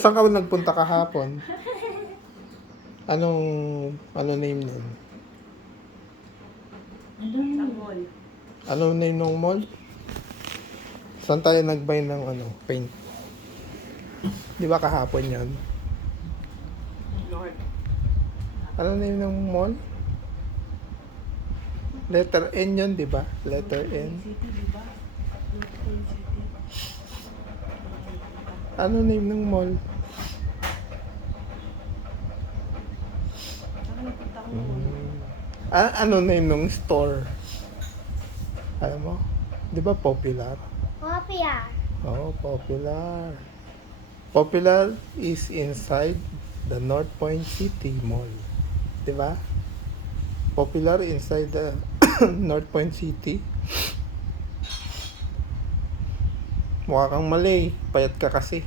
saan ka nagpunta kahapon? Ano name nun? Sa mall. Ano name ng mall? Saan tayo nag-buy ng paint? Di ba kahapon yan? Lord. Ano name ng mall? Letter N yun, di ba? Letter N. City, di ba? Northern City. Ano name ng mall? Saka nagpunta ko noon. Ano name ng store? Alam mo? Di ba Popular? Popular. Oh, Popular. Popular is inside the North Point City Mall. Di ba? Popular inside the North Point City. Mukha kang mali. Payat ka kasi.